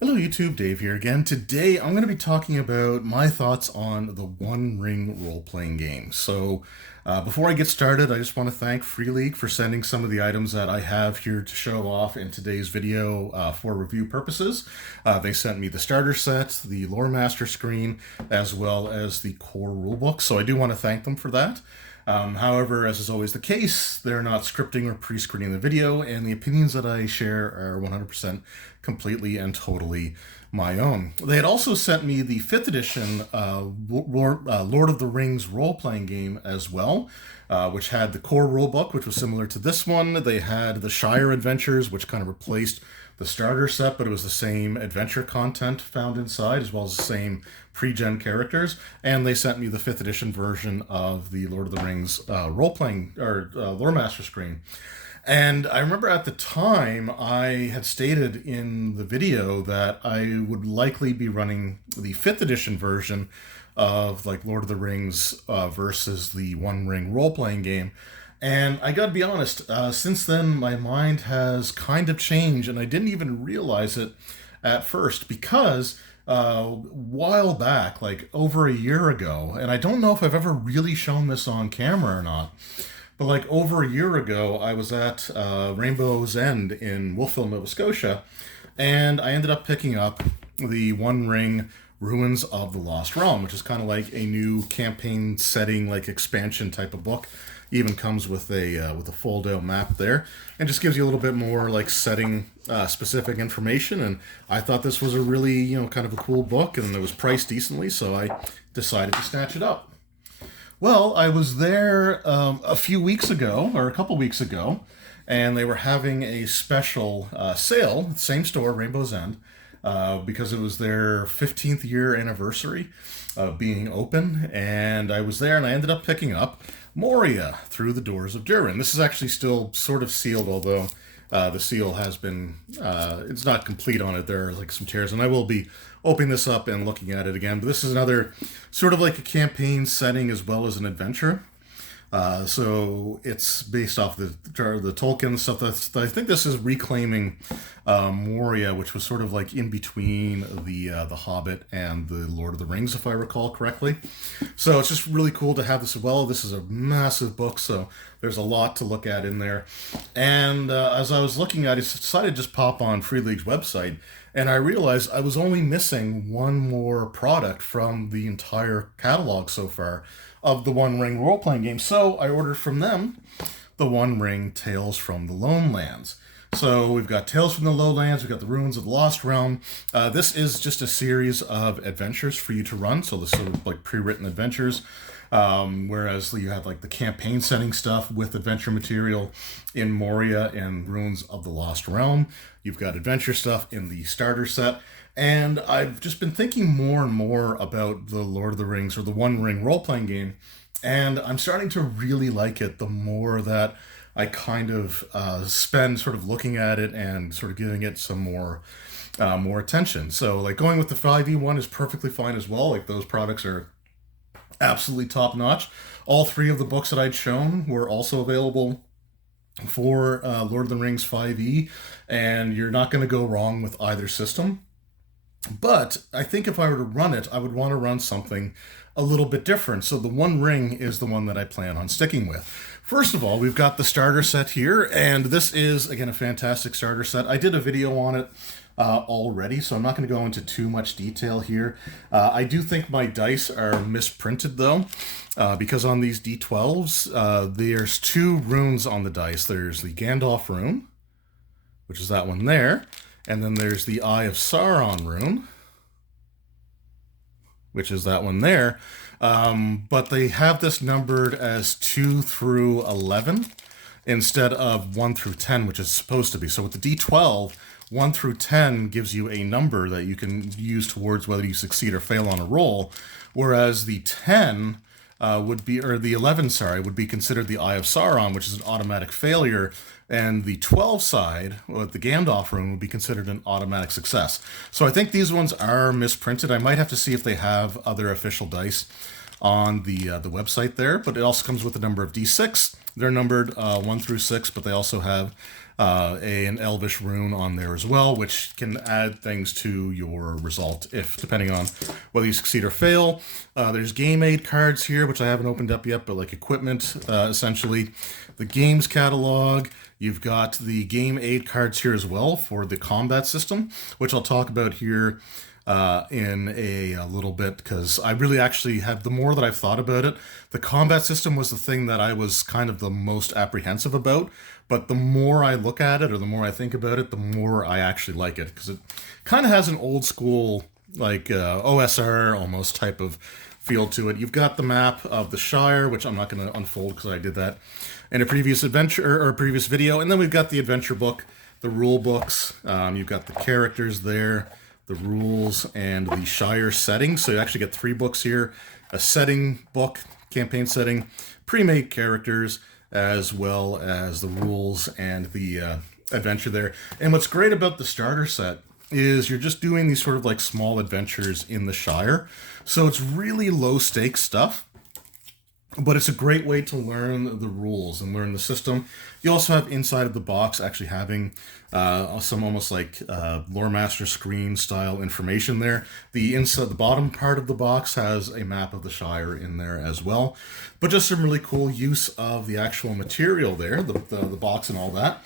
Hello YouTube, Dave here again. Today I'm going to be talking about my thoughts on the One Ring role-playing game. Before I get started, I just want to thank Free League for sending some of the items that I have here to show off in today's video for review purposes. They sent me the starter set, the Lore Master screen, as well as the core rulebook, so I do want to thank them for that. However, as is always the case, they're not scripting or pre-screening the video, and the opinions that I share are 100% completely and totally my own. They had also sent me the 5th edition Lord of the Rings role-playing game as well, which had the core rulebook, which was similar to this one. They had the Shire Adventures, which kind of replaced the starter set, but it was the same adventure content found inside, as well as the same pre-gen characters. And they sent me the 5th edition version of the Lord of the Rings role-playing, or Lore Master screen. And I remember at the time I had stated in the video that I would likely be running the 5th edition version of like Lord of the Rings versus the One Ring role-playing game. And I gotta be honest, since then my mind has kind of changed, and I didn't even realize it at first because a while back, like over a year ago, and I don't know if I've ever really shown this on camera or not, but like over a year ago, I was at Rainbow's End in Wolfville, Nova Scotia, and I ended up picking up the One Ring Ruins of the Lost Realm, which is kind of like a new campaign setting, like expansion type of book. Even comes with a fold-out map there, and just gives you a little bit more like setting specific information. And I thought this was a really kind of a cool book, and it was priced decently, so I decided to snatch it up. Well, I was there a few weeks ago, or a couple weeks ago, and they were having a special sale, same store, Rainbow's End, because it was their 15th year anniversary of being open, and I was there, and I ended up picking up Moria Through the Doors of Durin. This is actually still sort of sealed, although the seal has been, it's not complete on it. There are like some tears, and I will be opening this up and looking at it again. But this is another sort of like a campaign setting as well as an adventure. So it's based off the Tolkien stuff. I think this is reclaiming Moria, which was sort of like in between the Hobbit and the Lord of the Rings, if I recall correctly. So it's just really cool to have this as well. This is a massive book, so there's a lot to look at in there. And as I was looking at it, I decided to just pop on Free League's website, and I realized I was only missing one more product from the entire catalog so far of the One Ring role-playing game. So I ordered from them the One Ring Tales from the Lone Lands. So we've got Tales from the Lowlands, we've got the Ruins of the Lost Realm. This is just a series of adventures for you to run, so this sort of like pre-written adventures. Whereas you have like the campaign setting stuff with adventure material in Moria and Ruins of the Lost Realm. You've got adventure stuff in the starter set. And I've just been thinking more and more about the Lord of the Rings, or the One Ring role-playing game, and I'm starting to really like it the more that I kind of spend sort of looking at it and sort of giving it some more attention. So like going with the 5e1 is perfectly fine as well. Like those products are absolutely top-notch. All three of the books that I'd shown were also available for Lord of the Rings 5e, and you're not going to go wrong with either system. But I think if I were to run it, I would want to run something a little bit different. So the One Ring is the one that I plan on sticking with. First of all, we've got the starter set here, and this is, again, a fantastic starter set. I did a video on it already, so I'm not going to go into too much detail here. I do think my dice are misprinted, though, because on these D12s, there's two runes on the dice. There's the Gandalf rune, which is that one there. And then there's the Eye of Sauron rune, which is that one there. But they have this numbered as 2 through 11 instead of 1 through 10, which is supposed to be. So with the D12, 1 through 10 gives you a number that you can use towards whether you succeed or fail on a roll, whereas the 10 would be, or the 11, sorry, would be considered the Eye of Sauron, which is an automatic failure, and the 12 side, with the Gandalf rune, would be considered an automatic success. So I think these ones are misprinted. I might have to see if they have other official dice on the website there, but it also comes with a number of D6. They're numbered 1 through 6, but they also have an Elvish rune on there as well, which can add things to your result, if depending on whether you succeed or fail. There's game aid cards here, which I haven't opened up yet, but like equipment, essentially. The games catalog. You've got the game aid cards here as well for the combat system, which I'll talk about here in a little bit, because I really actually have, the more that I've thought about it, the combat system was the thing that I was kind of the most apprehensive about. But the more I look at it, or the more I think about it, the more I actually like it, because it kind of has an old school, like OSR almost type of feel to it. You've got the map of the Shire, which I'm not going to unfold because I did that in a previous adventure or a previous video. And then we've got the adventure book, the rule books. You've got the characters there, the rules, and the Shire settings. So you actually get 3 books here: a setting book, campaign setting, pre-made characters, as well as the rules and the adventure there. And what's great about the starter set is you're just doing these sort of like small adventures in the Shire. So it's really low stakes stuff, but it's a great way to learn the rules and learn the system. You also have inside of the box actually having some almost like lore master screen style information there. The bottom part of the box has a map of the Shire in there as well. But just some really cool use of the actual material there, the box and all that.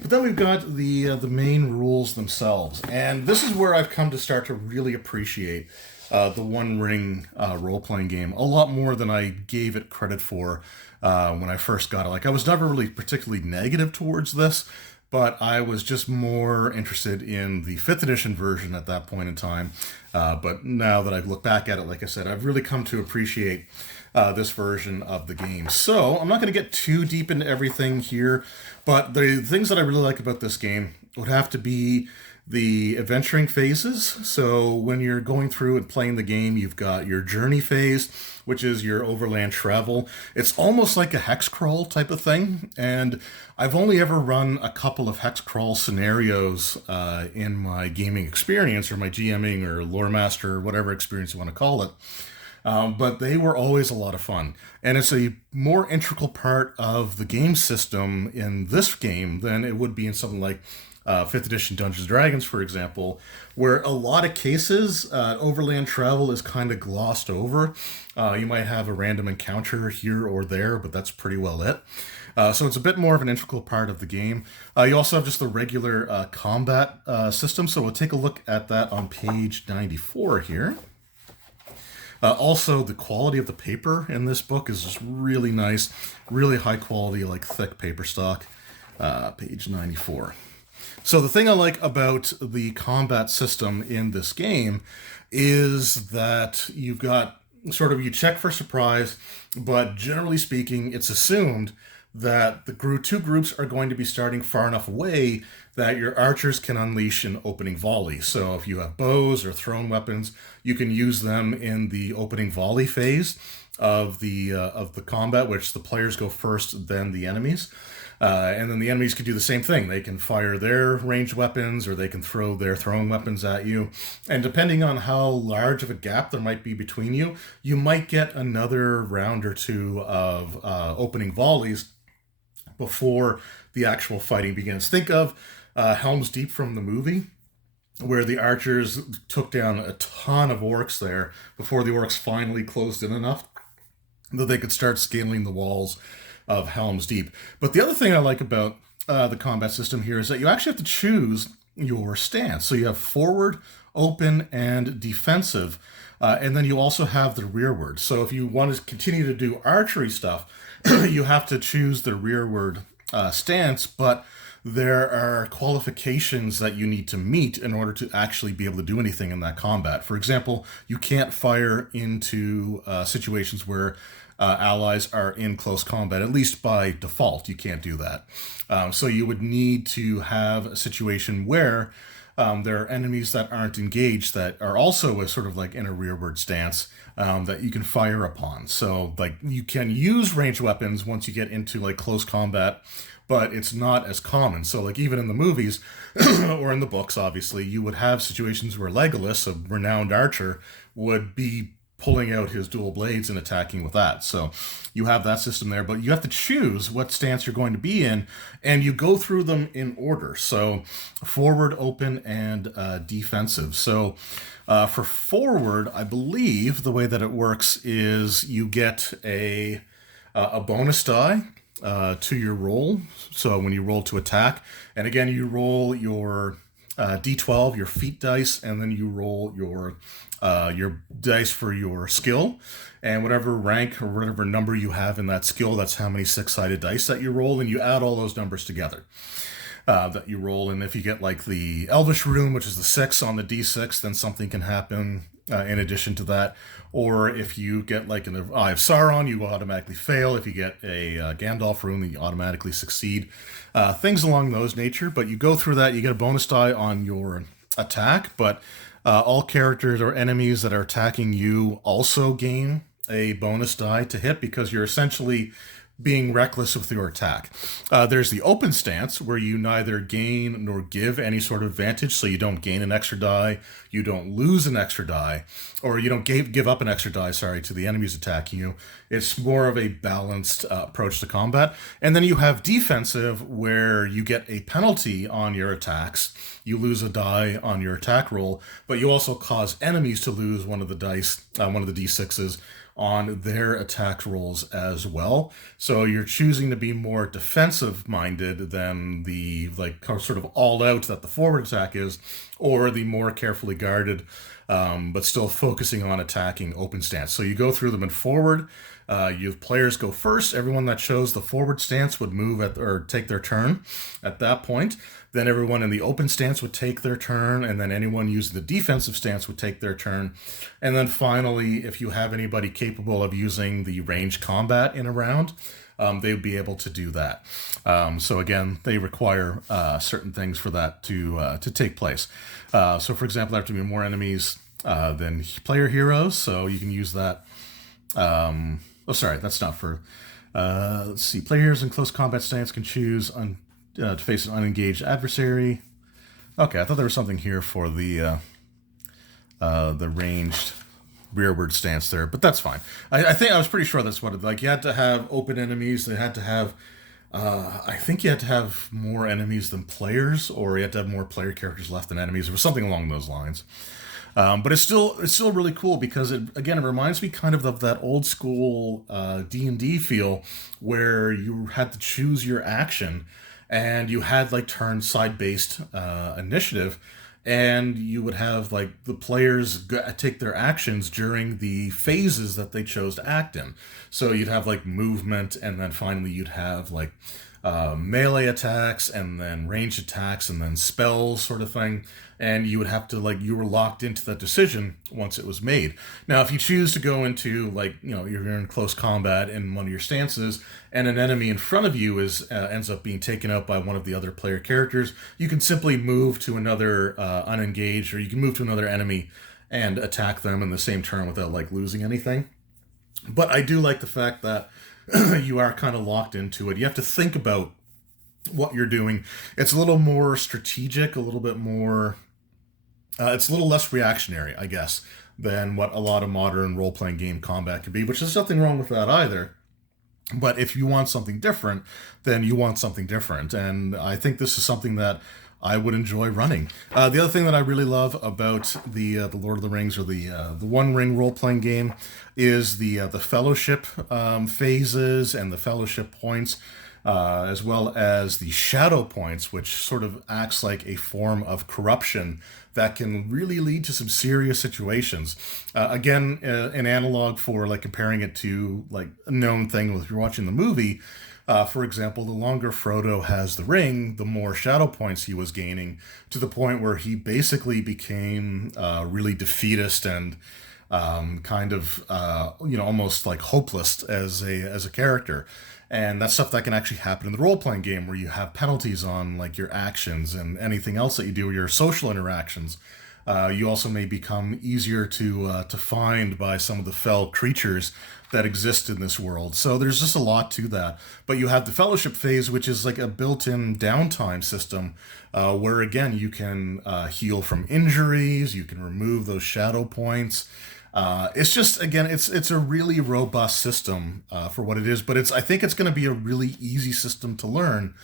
But then we've got the main rules themselves, and this is where I've come to start to really appreciate the One Ring role-playing game a lot more than I gave it credit for when I first got it. Like, I was never really particularly negative towards this, but I was just more interested in the 5th edition version at that point in time. But now that I've looked back at it, like I said, I've really come to appreciate this version of the game. So I'm not going to get too deep into everything here, but the things that I really like about this game would have to be the adventuring phases. So when you're going through and playing the game, you've got your journey phase, which is your overland travel. It's almost like a hex crawl type of thing, and I've only ever run a couple of hex crawl scenarios in my gaming experience, or my GMing or lore master, or whatever experience you want to call it. But they were always a lot of fun. And it's a more integral part of the game system in this game than it would be in something like 5th edition Dungeons & Dragons, for example, where a lot of cases, overland travel is kind of glossed over. You might have a random encounter here or there, but that's pretty well it. So it's a bit more of an integral part of the game. You also have just the regular combat system, so we'll take a look at that on page 94 here. Also, the quality of the paper in this book is just really nice, really high quality, like thick paper stock. Page 94. So the thing I like about the combat system in this game is that you've got sort of, you check for surprise, but generally speaking, it's assumed that the two groups are going to be starting far enough away that your archers can unleash an opening volley. So if you have bows or thrown weapons, you can use them in the opening volley phase of the combat, which the players go first, then the enemies. And then the enemies can do the same thing. They can fire their ranged weapons, or they can throw their thrown weapons at you. And depending on how large of a gap there might be between you, you might get another round or two of opening volleys before the actual fighting begins. Think of Helm's Deep from the movie, where the archers took down a ton of orcs there before the orcs finally closed in enough that they could start scaling the walls of Helm's Deep. But the other thing I like about the combat system here is that you actually have to choose your stance. So you have forward, open, and defensive. And then you also have the rearward. So if you want to continue to do archery stuff, you have to choose the rearward stance, but there are qualifications that you need to meet in order to actually be able to do anything in that combat. For example, you can't fire into situations where allies are in close combat. At least by default, you can't do that. So you would need to have a situation where there are enemies that aren't engaged that are also a sort of like in a rearward stance that you can fire upon. So like you can use ranged weapons once you get into like close combat, but it's not as common. So like even in the movies or in the books, obviously, you would have situations where Legolas, a renowned archer, would be pulling out his dual blades and attacking with that. So you have that system there, but you have to choose what stance you're going to be in, and you go through them in order. So forward, open, and defensive. So for forward, I believe the way that it works is you get a bonus die to your roll. So when you roll to attack, and again, you roll your d12, your feat dice, and then you roll your dice for your skill, and whatever rank or whatever number you have in that skill, that's how many six-sided dice that you roll, and you add all those numbers together that you roll. And if you get like the Elvish Rune, which is the 6 on the d6, then something can happen in addition to that. Or if you get like an Eye of Sauron, you automatically fail. If you get a Gandalf Rune, then you automatically succeed. Things along those nature. But you go through that, you get a bonus die on your attack, but all characters or enemies that are attacking you also gain a bonus die to hit, because you're essentially being reckless with your attack. There's the open stance, where you neither gain nor give any sort of advantage, so you don't gain an extra die, you don't lose an extra die, or you don't give up an extra die, to the enemies attacking you. It's more of a balanced approach to combat. And then you have defensive, where you get a penalty on your attacks. You lose a die on your attack roll, but you also cause enemies to lose one of the dice, one of the d6s, on their attack rolls as well. So you're choosing to be more defensive minded than the sort of all out that the forward attack is, or the more carefully guarded but still focusing on attacking open stance. So you go through them in forward. You players go first. Everyone that chose the forward stance would move or take their turn at that point. Then everyone in the open stance would take their turn, and then anyone using the defensive stance would take their turn. And then finally, if you have anybody capable of using the ranged combat in a round, they would be able to do that. So again, they require certain things for that to take place. So for example, there have to be more enemies than player heroes, so you can use that. That's not for... let's see. Player heroes in close combat stance can choose to face an unengaged adversary. Okay, I thought there was something here for the ranged rearward stance there, but that's fine. I think I was pretty sure that's what it, you had to have open enemies. They had to have, I think you had to have more enemies than players, or you had to have more player characters left than enemies, or something along those lines. But it's still really cool, because it reminds me kind of that old school D&D feel, where you had to choose your action, and you had turn side-based initiative, and you would have the players take their actions during the phases that they chose to act in. So you'd have movement, and then finally you'd have melee attacks, and then ranged attacks, and then spells, sort of thing. And you would have to you were locked into that decision once it was made. Now, if you choose to go into you're in close combat in one of your stances, and an enemy in front of you ends up being taken out by one of the other player characters, you can simply move to another unengaged, or you can move to another enemy and attack them in the same turn without losing anything. But I do like the fact that you are kind of locked into it. You have to think about what you're doing. It's a little more strategic, a little bit more... it's a little less reactionary, I guess, than what a lot of modern role-playing game combat can be, which is nothing wrong with that either. But if you want something different, then you want something different. And I think this is something that I would enjoy running. The other thing that I really love about the Lord of the Rings, or the One Ring role-playing game, is the fellowship phases and the fellowship points, as well as the shadow points, which sort of acts like a form of corruption that can really lead to some serious situations. Again, an analog for comparing it to a known thing if you're watching the movie. For example, the longer Frodo has the ring, the more shadow points he was gaining, to the point where he basically became really defeatist and almost hopeless as a character. And that's stuff that can actually happen in the role-playing game, where you have penalties on your actions and anything else that you do, or your social interactions. You also may become easier to find by some of the fell creatures that exist in this world. So there's just a lot to that. But you have the fellowship phase, which is a built-in downtime system, where again you can heal from injuries, you can remove those shadow points. It's just, again, it's a really robust system for what it is, but I think it's going to be a really easy system to learn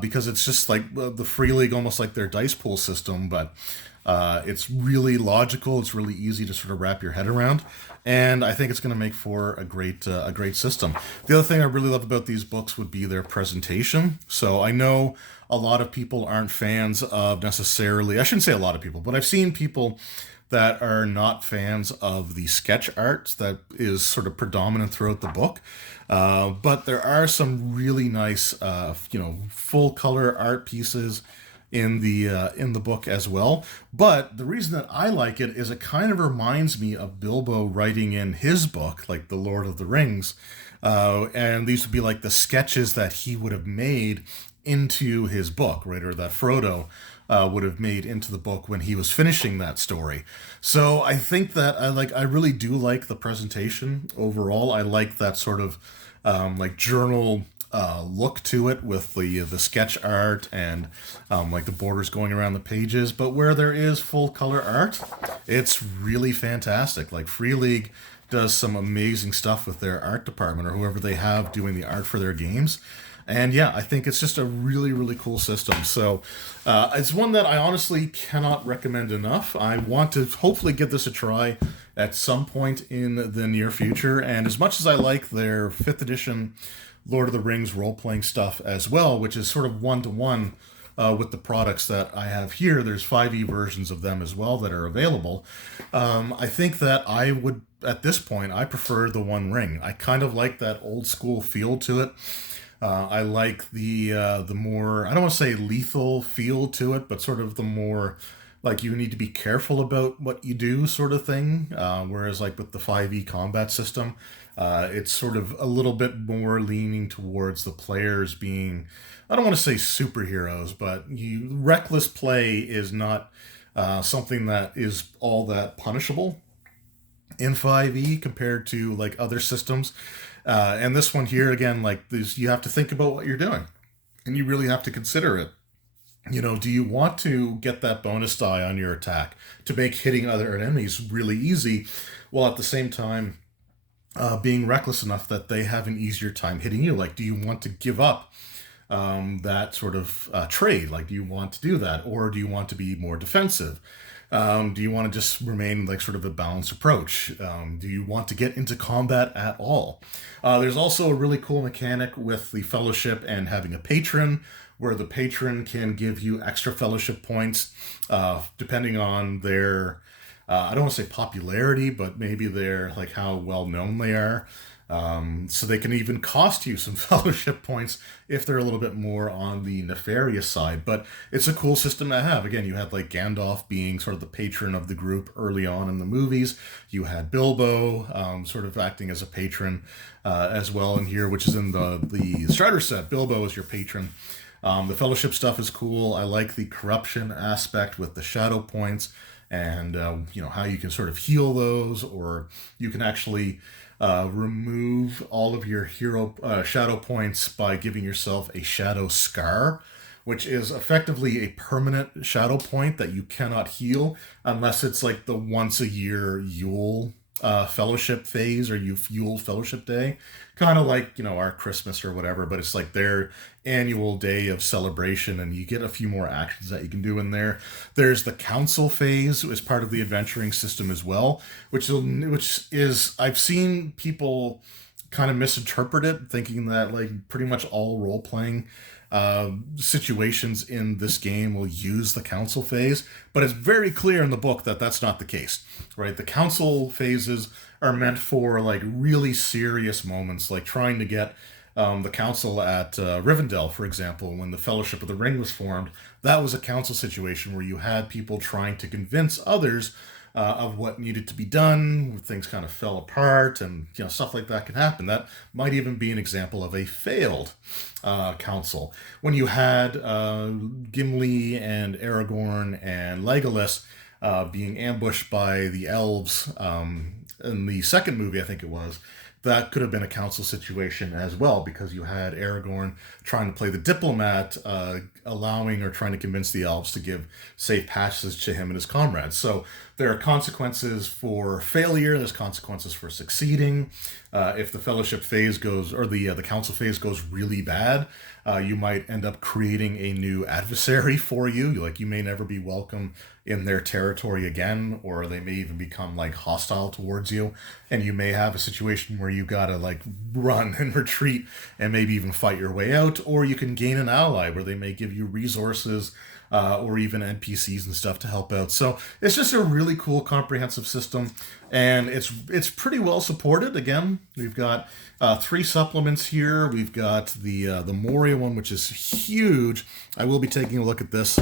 because it's just like the Free League, almost like their dice pool system, but it's really logical. It's really easy to sort of wrap your head around, and I think it's going to make for a great system. The other thing I really love about these books would be their presentation. So I know a lot of people aren't fans of necessarily. I shouldn't say a lot of people, but I've seen people that are not fans of the sketch art that is sort of predominant throughout the book. But there are some really nice, full color art pieces in the book as well. But the reason that I like it is it kind of reminds me of Bilbo writing in his book, like The Lord of the Rings. And these would be like the sketches that he would have made into his book, right? Or that Frodo would have made into the book when he was finishing that story. So I think that I really do like the presentation overall. I like that sort of like journal look to it with the sketch art and like the borders going around the pages. But where there is full color art, it's really fantastic. Like Free League does some amazing stuff with their art department or whoever they have doing the art for their games. And yeah, I think it's just a really, really cool system. So it's one that I honestly cannot recommend enough. I want to hopefully give this a try at some point in the near future. And as much as I like their 5th edition Lord of the Rings role-playing stuff as well, which is sort of one-to-one with the products that I have here, there's 5e versions of them as well that are available. I think that I would, at this point, I prefer the One Ring. I kind of like that old school feel to it. I like the more, I don't want to say lethal feel to it, but sort of the more like you need to be careful about what you do sort of thing. Whereas like with the 5e combat system, it's sort of a little bit more leaning towards the players being, I don't want to say superheroes, but reckless play is not something that is all that punishable in 5e compared to like other systems. And this one here, again, like this, you have to think about what you're doing and you really have to consider it. Do you want to get that bonus die on your attack to make hitting other enemies really easy, while at the same time being reckless enough that they have an easier time hitting you? Like, do you want to give up that sort of trade? Like, do you want to do that? Or do you want to be more defensive? Do you want to just remain like sort of a balanced approach? Do you want to get into combat at all? There's also a really cool mechanic with the fellowship and having a patron, where the patron can give you extra fellowship points depending on their, I don't want to say popularity, but maybe their like how well known they are. So they can even cost you some fellowship points if they're a little bit more on the nefarious side. But it's a cool system to have. Again, you had like Gandalf being sort of the patron of the group early on in the movies. You had Bilbo sort of acting as a patron as well in here, which is in the starter set. Bilbo is your patron. The fellowship stuff is cool. I like the corruption aspect with the shadow points and how you can sort of heal those, or you can actually remove all of your hero shadow points by giving yourself a shadow scar, which is effectively a permanent shadow point that you cannot heal unless it's like the once a year Yule fellowship phase or Yule fellowship day, kind of like our Christmas or whatever, but it's like their annual day of celebration, and you get a few more actions that you can do in there. There's the council phase as part of the adventuring system as well, which is I've seen people kind of misinterpret it, thinking that like pretty much all role playing situations in this game will use the council phase, but it's very clear in the book that that's not the case, right? The council phases are meant for like really serious moments, like trying to get the council at Rivendell, for example, when the Fellowship of the Ring was formed. That was a council situation where you had people trying to convince others of what needed to be done. Things kind of fell apart, and stuff like that can happen. That might even be an example of a failed council. When you had Gimli and Aragorn and Legolas being ambushed by the elves in the second movie, I think it was, that could have been a council situation as well, because you had Aragorn trying to play the diplomat allowing or trying to convince the elves to give safe passage to him and his comrades. So there are consequences for failure. There's consequences for succeeding. If the fellowship phase goes, or the council phase goes really bad, you might end up creating a new adversary for you. Like, you may never be welcome in their territory again, or they may even become like hostile towards you, and you may have a situation where you gotta like run and retreat and maybe even fight your way out, or you can gain an ally where they may give you resources or even NPCs and stuff to help out. So it's just a really cool, comprehensive system, and it's pretty well supported. Again, we've got 3 supplements here. We've got the Moria one, which is huge. I will be taking a look at this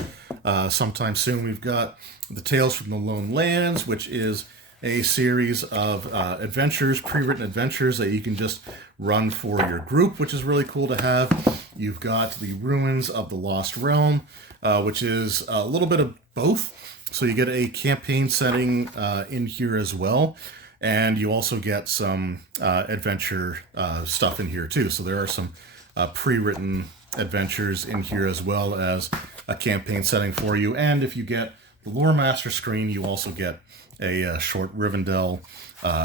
sometime soon. We've got the Tales from the Lone Lands, which is a series of adventures, pre-written adventures that you can just run for your group, which is really cool to have. You've got the Ruins of the Lost Realm, which is a little bit of both. So you get a campaign setting in here as well. And you also get some adventure stuff in here too. So there are some pre-written adventures in here as well as a campaign setting for you. And if you get the Lore Master screen, you also get a short Rivendell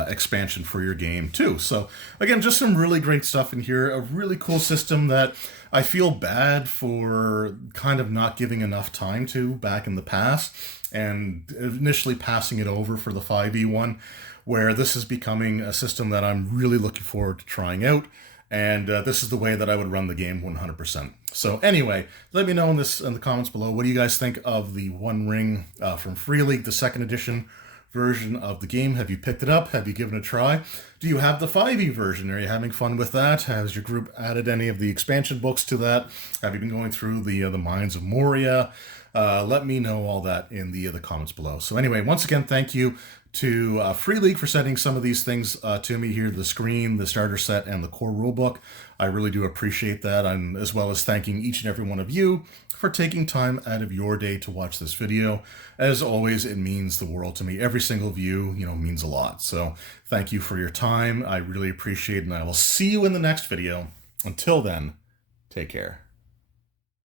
expansion for your game too. So again, just some really great stuff in here. A really cool system that I feel bad for kind of not giving enough time to back in the past, and initially passing it over for the 5e one, where this is becoming a system that I'm really looking forward to trying out. And this is the way that I would run the game 100%. So anyway, let me know in the comments below, what do you guys think of the One Ring from Free League, the 2nd edition version of the game? Have you picked it up? Have you given it a try? Do you have the 5e version? Are you having fun with that? Has your group added any of the expansion books to that? Have you been going through the Mines of Moria? Let me know all that in the comments below. So anyway, once again, thank you to Free League for sending some of these things to me here, the screen, the starter set, and the core rulebook. I really do appreciate that, and as well as thanking each and every one of you for taking time out of your day to watch this video. As always, it means the world to me. Every single view, means a lot. So thank you for your time. I really appreciate it, and I will see you in the next video. Until then, take care.